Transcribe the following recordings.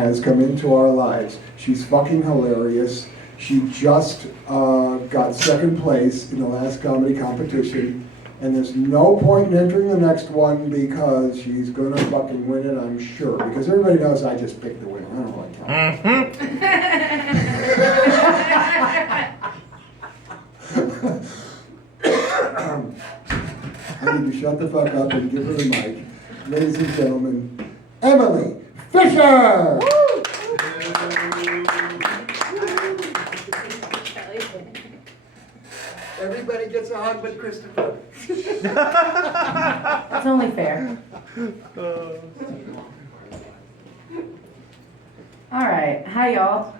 has come into our lives. She's fucking hilarious. She just got second place in the last comedy competition. And there's no point in entering the next one because she's gonna fucking win it, I'm sure. Because everybody knows I just picked the winner. I don't really count. I need to shut the fuck up and give her the mic. Ladies and gentlemen, Emily Fisher! Everybody gets a hug but Christopher. That's only fair. All right, hi y'all.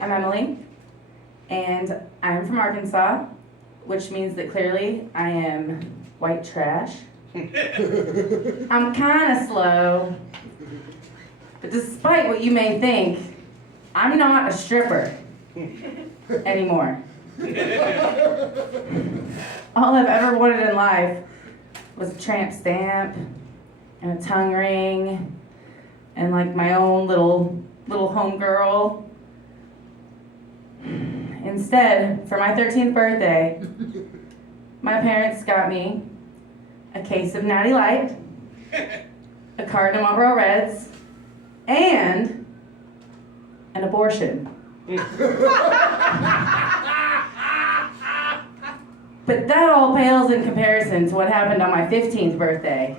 I'm Emily, and I'm from Arkansas, which means that clearly I am white trash. I'm kind of slow, but despite what you may think, I'm not a stripper anymore. All I've ever wanted in life was a tramp stamp and a tongue ring and like my own little homegirl. Instead, for my 13th birthday, my parents got me a case of Natty Light, a carton of Marlboro Reds, and an abortion. But that all pales in comparison to what happened on my 15th birthday,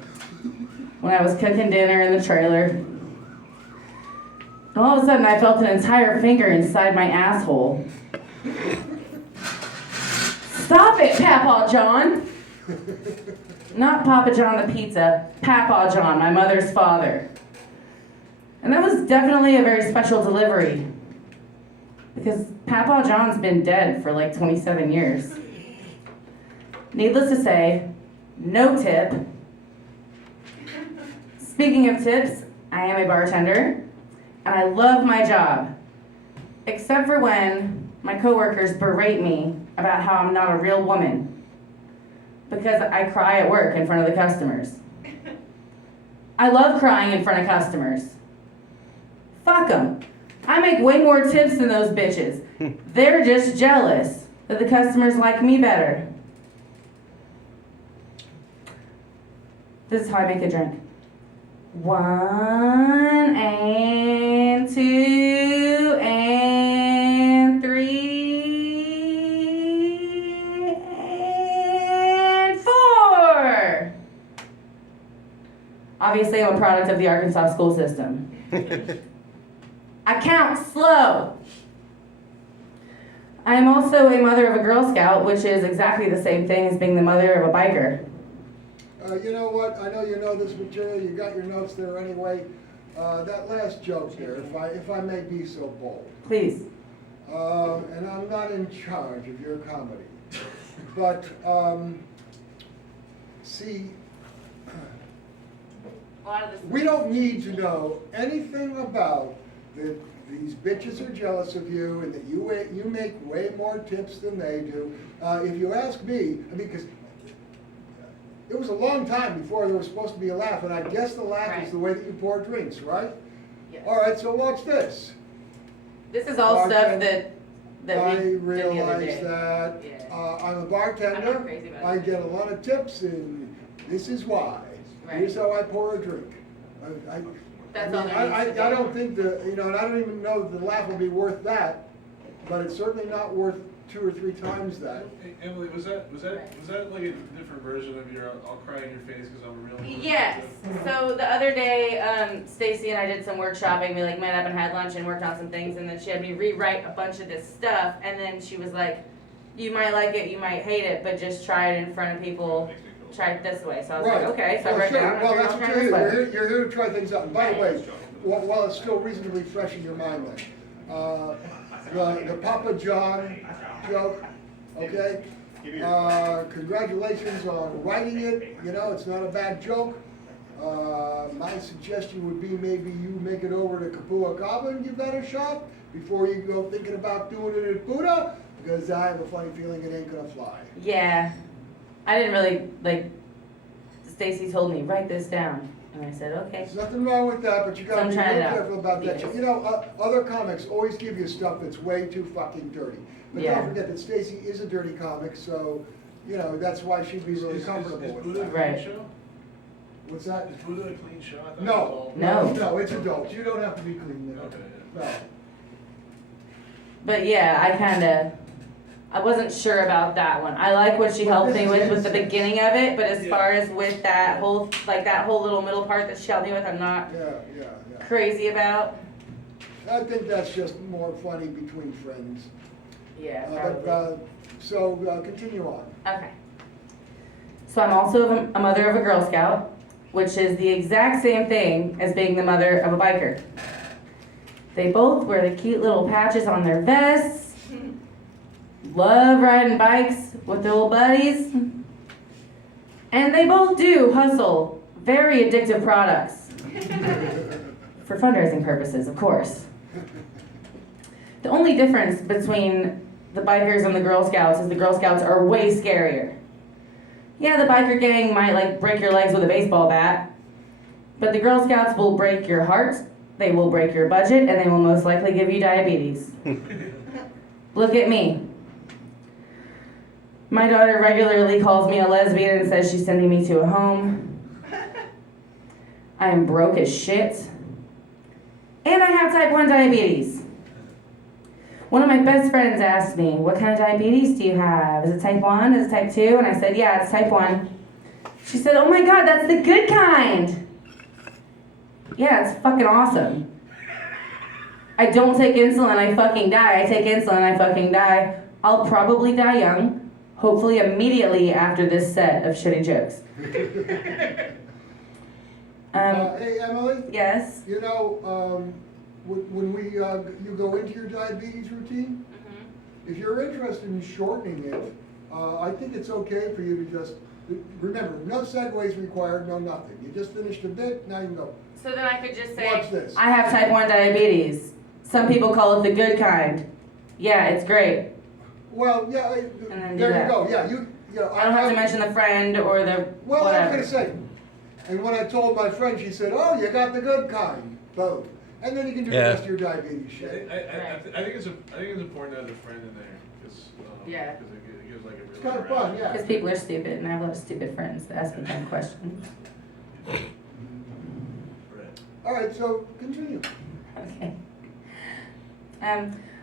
when I was cooking dinner in the trailer. And all of a sudden I felt an entire finger inside my asshole. Stop it, Papa John! Not Papa John the pizza, Papa John, my mother's father. And that was definitely a very special delivery, because Papa John's been dead for like 27 years. Needless to say, no tip. Speaking of tips, I am a bartender, and I love my job, except for when my coworkers berate me about how I'm not a real woman, because I cry at work in front of the customers. I love crying in front of customers. Fuck them. I make way more tips than those bitches. They're just jealous that the customers like me better. This is how I make a drink. 1 and 2 and 3 and 4. Obviously, I'm a product of the Arkansas school system. I count slow. I am also a mother of a Girl Scout, which is exactly the same thing as being the mother of a biker. You know what? I know you know this material. You got your notes there anyway. That last joke there, if I may be so bold. Please. And I'm not in charge of your comedy, but see, we don't need to know anything about that these bitches are jealous of you and that you make way more tips than they do. If you ask me, I mean, because it was a long time before there was supposed to be a laugh, and I guess the laugh is the way that you pour drinks, right? Yes. All right, so watch this. This is all stuff that we I did the other realize day. that Yeah. I'm a I'm bartender. not crazy about I it. get a lot of tips, and this is why. Right. Here's how I pour a drink. That's all there I needs to be. don't think and I don't even know the laugh will be worth that, but it's certainly not worth 2 or 3 times that. Hey, Emily, was that like a different version of your "I'll cry in your face because I'm a real"? Yes. So the other day, Stacy and I did some workshopping. We like met up and had lunch and worked on some things, and then she had me rewrite a bunch of this stuff. And then she was like, "You might like it, you might hate it, but just try it in front of people. Try it this way." So I was like, "Okay." So I wrote sure. down. Well, that's I'll what try you're this way. here. You're here to try things out. And by the way, Right. while it's still reasonably fresh in your mind, then, the Papa John joke, okay? Congratulations on writing it. You know, it's not a bad joke. My suggestion would be maybe you make it over to Kapua Kaba and give that a shot before you go thinking about doing it at Buddha, because I have a funny feeling it ain't gonna fly. Yeah. I didn't really like. Stacy told me, write this down. And I said, okay. There's nothing wrong with that, but you gotta So I'm be trying real it out. careful about that. Yes. You know, other comics always give you stuff that's way too fucking dirty. But Yeah. don't forget that Stacy is a dirty comic, so, you know, that's why she'd be really comfortable Is with Buddha a that. clean Right. show? What's that? Is Buddha a clean show? I thought it was No, all- No. no, it's adult. You don't have to be clean there. Okay, yeah. No. But yeah, I wasn't sure about that one. I like what she helped me with the beginning of it, but as Yeah. far as with that whole little middle part that she helped me with, I'm not Yeah. crazy about. I think that's just more funny between friends. Yeah, So, continue on. Okay. So I'm also a mother of a Girl Scout, which is the exact same thing as being the mother of a biker. They both wear the cute little patches on their vests, love riding bikes with their little buddies, and they both do hustle very addictive products. For fundraising purposes, of course. The only difference between the bikers and the Girl Scouts is the Girl Scouts are way scarier. Yeah, the biker gang might like break your legs with a baseball bat, but the Girl Scouts will break your heart, they will break your budget, and they will most likely give you diabetes. Look at me. My daughter regularly calls me a lesbian and says she's sending me to a home. I am broke as shit. And I have type 1 diabetes. One of my best friends asked me, what kind of diabetes do you have? Is it type 1? Is it type 2? And I said, yeah, it's type 1. She said, oh my God, that's the good kind. Yeah, it's fucking awesome. I don't take insulin, I fucking die. I take insulin, I fucking die. I'll probably die young, hopefully immediately after this set of shitty jokes. Hey, Emily? Yes? You know, when you go into your diabetes routine, if you're interested in shortening it, I think it's okay for you to just, remember, no segues required, no nothing. You just finished a bit, now you can go. So then I could just say, Watch this. I have type 1 diabetes. Some people call it the good kind. Yeah, it's great. Well, yeah, then do there you that. go, yeah, you know. I don't have to mention the friend or the Well, I was whatever. gonna say, and when I told my friend, she said, oh, you got the good kind, both. And then you can do the Yeah. rest of your diabetes shit. I think it's important to have a friend in there, because Yeah. it gives like a real. It's kind of fun, yeah. Because people are stupid and I have a lot of stupid friends that ask me dumb questions. Right. All right, so continue. Okay.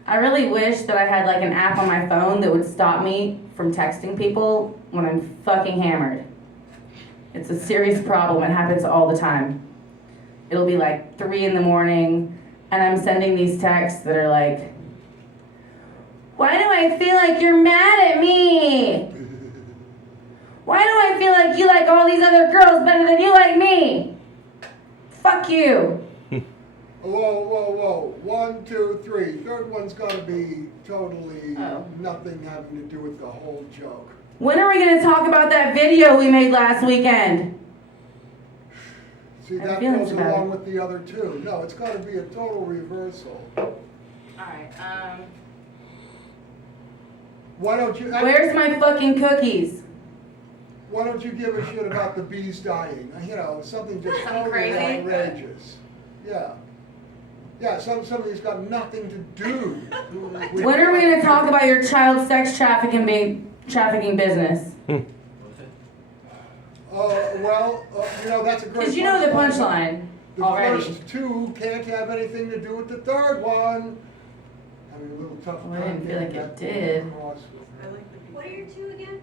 I really wish that I had like an app on my phone that would stop me from texting people when I'm fucking hammered. It's a serious problem. It happens all the time. It'll be like 3 in the morning and I'm sending these texts that are like, why do I feel like you're mad at me? Why do I feel like you like all these other girls better than you like me? Fuck you. Whoa. 1, 2, 3. Third one's gotta be totally Oh. nothing having to do with the whole joke. When are we gonna talk about that video we made last weekend? See, I have that feelings goes about along it. with the other two. No, it's gotta be a total reversal. Alright, Why don't you? where's my fucking cookies? Why don't you give a shit about the bees dying? You know, something just Something totally crazy? outrageous. Yeah. Yeah, something that's got nothing to do with. When are we gonna talk about your child sex trafficking business? Well, you know, that's a great. Cause you know the punchline The already. first two can't have anything to do with the third one. Having a little tough Well, I time didn't feel like getting it that did. across with What are your two again?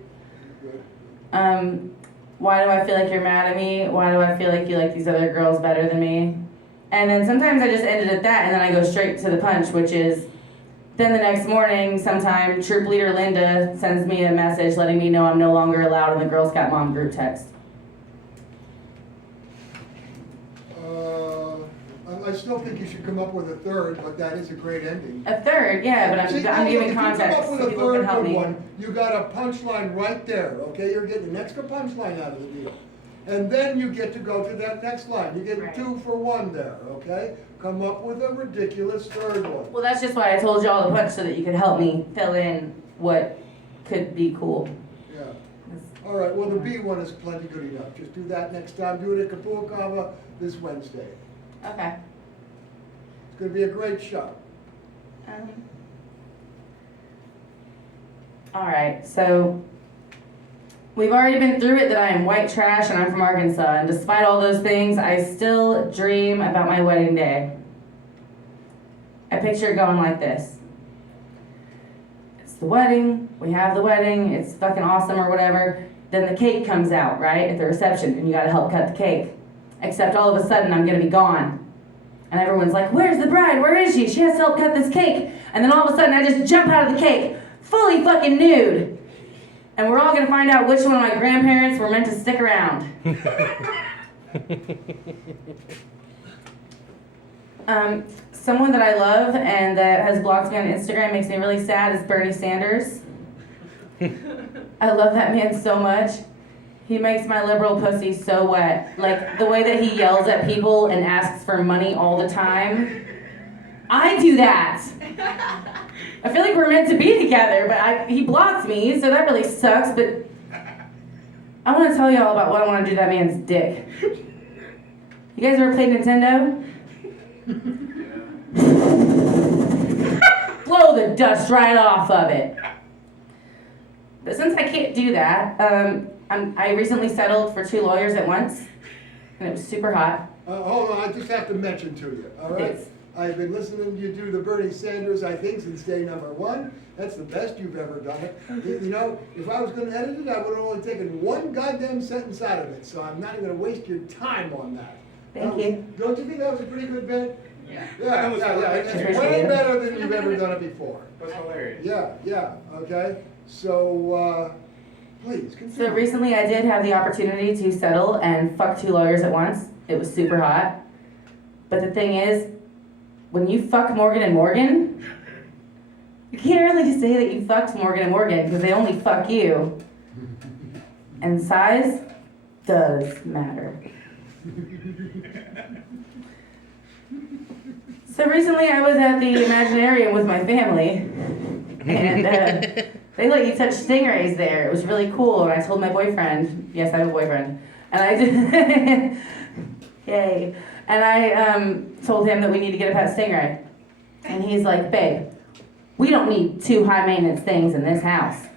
good. Why do I feel like you're mad at me? Why do I feel like you like these other girls better than me? And then sometimes I just end it at that and then I go straight to the punch, which is, then the next morning, sometime, troop leader Linda sends me a message letting me know I'm no longer allowed in the Girl Scout mom group text. I still think you should come up with a third, but that is a great ending. A third, yeah, but See, I'm if giving you context come up so with a people can third help good me. one, you got a punchline right there, okay? You're getting an extra punchline out of the deal. And then you get to go to that next line. You get Right. 2 for 1 there, okay? Come up with a ridiculous third one. Well, that's just why I told you all the punch so that you could help me fill in what could be cool. Yeah. All right, well, the B one is plenty good enough. Just do that next time. Do it at Kapua Kava this Wednesday. Okay. It's gonna be a great show. All right, so we've already been through it that I am white trash and I'm from Arkansas, and despite all those things, I still dream about my wedding day. I picture it going like this. It's the wedding, we have the wedding, it's fucking awesome or whatever. Then the cake comes out, right, at the reception, and you gotta help cut the cake. Except all of a sudden, I'm gonna be gone. And everyone's like, where's the bride? Where is she? She has to help cut this cake. And then all of a sudden, I just jump out of the cake, fully fucking nude. And we're all gonna find out which one of my grandparents were meant to stick around. Someone that I love and that has blocked me on Instagram makes me really sad is Bernie Sanders. I love that man so much. He makes my liberal pussy so wet. Like, the way that he yells at people and asks for money all the time. I do that. I feel like we're meant to be together, but he blocks me, so that really sucks, but I want to tell y'all about what I want to do to that man's dick. You guys ever played Nintendo? Blow the dust right off of it. But since I can't do that, I recently settled for 2 lawyers at once, and it was super hot. Hold on, I just have to mention to you, all right? Yes. I've been listening to you do the Bernie Sanders, I think, since day number 1. That's the best you've ever done it. You know, if I was gonna edit it, I would have only taken 1 goddamn sentence out of it, so I'm not gonna waste your time on that. Thank you. Don't you think that was a pretty good bit? Yeah. Yeah. It's Appreciate way it. better than you've ever done it before. That's hilarious. Yeah, okay? So, please, continue. So recently I did have the opportunity to settle and fuck 2 lawyers at once. It was super hot. But the thing is, when you fuck Morgan and Morgan, you can't really just say that you fucked Morgan and Morgan because they only fuck you. And size does matter. So recently I was at the Imaginarium with my family, and they let you touch stingrays there. It was really cool, and I told my boyfriend, yes, I have a boyfriend, and I did, yay, and I told him that we need to get a pet stingray. And he's like, babe, we don't need 2 high maintenance things in this house.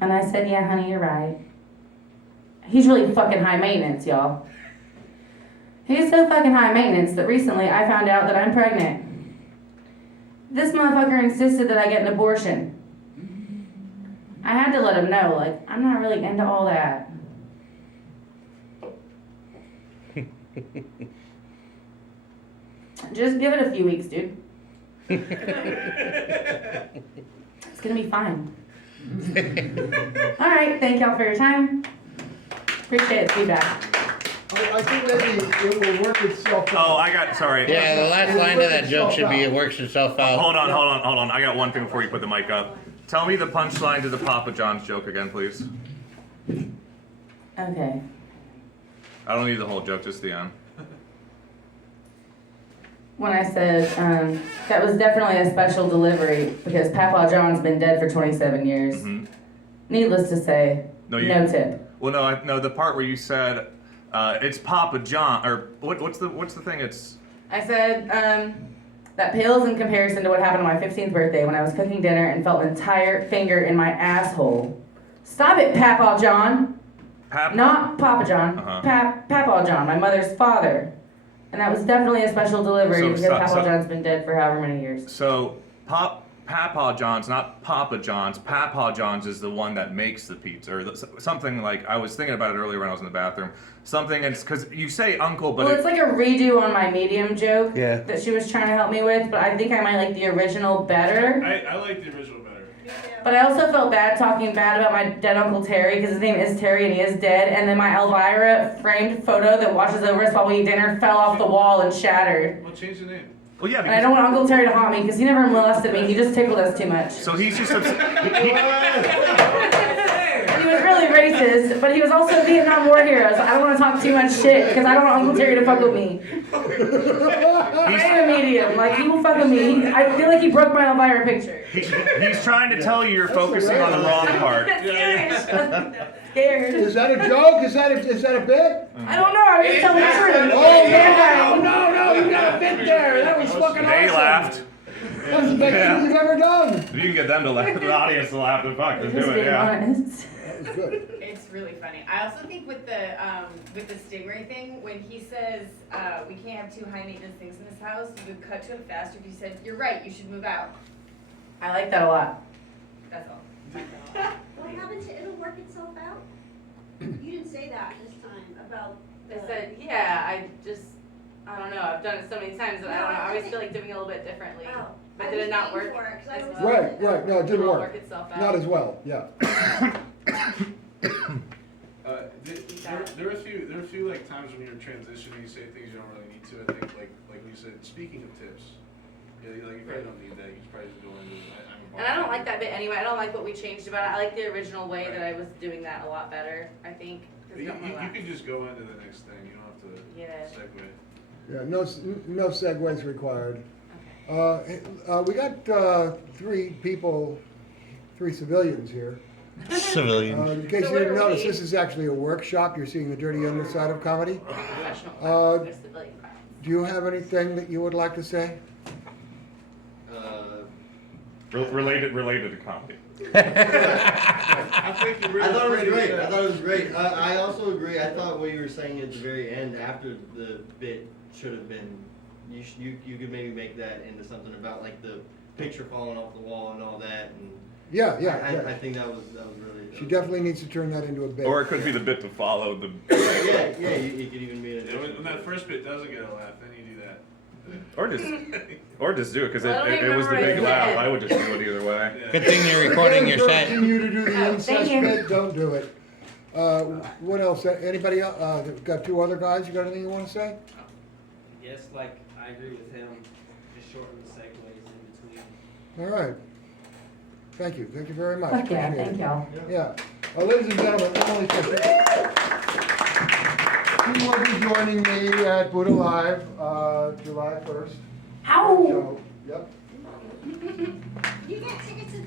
And I said, yeah, honey, you're right. He's really fucking high maintenance, y'all. He's so fucking high maintenance that recently I found out that I'm pregnant. This motherfucker insisted that I get an abortion. I had to let him know, like, I'm not really into all that. Just give it a few weeks, dude. It's gonna be fine. Alright, thank y'all for your time. Appreciate the feedback. I think maybe it will work itself out. Sorry. Yeah, the last line of that joke should be, it works itself out. Hold on. I got one thing before you put the mic up. Tell me the punchline to the Papa John's joke again, please. Okay. I don't need the whole joke, just the end. When I said, that was definitely a special delivery because Papa John's been dead for 27 years. Mm-hmm. Needless to say, no tip. Well, no, the part where you said it's Papa John, or what's the thing? It's. I said, that pales in comparison to what happened on my 15th birthday when I was cooking dinner and felt an entire finger in my asshole. Stop it, Papa John. Not Papa John. Papa John, my mother's father. And that was definitely a special delivery because Papa John's been dead for however many years. So, Papa John's, not Papa John's. Papa John's is the one that makes the pizza, or something like. I was thinking about it earlier when I was in the bathroom. Something, it's because you say uncle, but it's like a redo on my medium joke that she was trying to help me with, but I think I might like the original better. I like the original better. But I also felt bad talking bad about my dead Uncle Terry because his name is Terry and he is dead. And then my Elvira framed photo that watches over us while we eat dinner fell off the wall and shattered. Well, change the name. Well, yeah. And I don't want Uncle Terry to haunt me because he never molested me. He just tickled us too much. So he's just. He was really racist, but he was also a Vietnam War hero, so I don't want to talk too much shit because I don't want Uncle Terry to fuck with me. I'm a medium. him. Like, he will fuck with me. I feel like he broke my Elvira picture. He's trying to tell you you're focusing on the wrong part. Scared. Is that a joke? Is that a bit? I don't know. I was just telling the truth. Oh, no, you got a bit there. That was fucking awesome. They laughed. That's the best thing you've ever done. You can get them to laugh, the audience to laugh, then fuck, just Just do it, being yeah. honest. That was good. It's really funny. I also think with the Stingray thing, when he says we can't have 2 high maintenance things in this house, you would cut to it faster if you said, "You're right, you should move out." I like that a lot. That's all. What happened to it'll work itself out? You didn't say that this time about I the. said, yeah, I don't know. I've done it so many times that I don't know. I always feel like doing it a little bit differently. Oh, But I did was it not waiting work for it, 'cause I as was- well? Right, no, it didn't It'll work. work itself out. Not as well, yeah. There are a few like times when you're transitioning, you say things you don't really need to. I think like you said, speaking of tips, yeah, like you probably don't need that. You should probably just go into I'm a And I don't like that bit anyway. I don't like what we changed about it. I like the original way that I was doing that a lot better, I think. 'Cause You it got more laughs. can just go into the next thing. You don't have to Yeah. segue. Yeah, no segues required. Okay. We got 3 civilians here. Civilians. In case So you what didn't are notice, we? this is actually a workshop. You're seeing the dirty underside of comedy. Professional Uh, crimes. They're civilian crimes. Do you have anything that you would like to say? Related to comedy. I think you I thought it was pretty great. good. I thought it was great. I also agree. I thought what you were saying at the very end, after the bit, should have been. You could maybe make that into something about like the picture falling off the wall and all that. And Yeah. I think that was really. She definitely needs to turn that into a bit. Or it could be the bit to follow the. Yeah. You could even be in. Yeah, when that first bit doesn't get a laugh, then you do that. Or just do it, because Well, I don't it even was the remember big what I laugh. said. I would just do it either way. Yeah. Good thing you're recording your set. Encouraging you to do the Oh, incest thank you. bit, don't do it. What else? Anybody else? Got 2 other guys? You got anything you want to say? Yes, like I agree with him. Just shorten the segues in between. All right. Thank you. Thank you very much. Fuck yeah, Appreciate thank it. y'all. Yeah. Ladies and gentlemen, Emily Fisher. She will be joining me at Buddha Live, July 1st. Ow! So, yep. You get tickets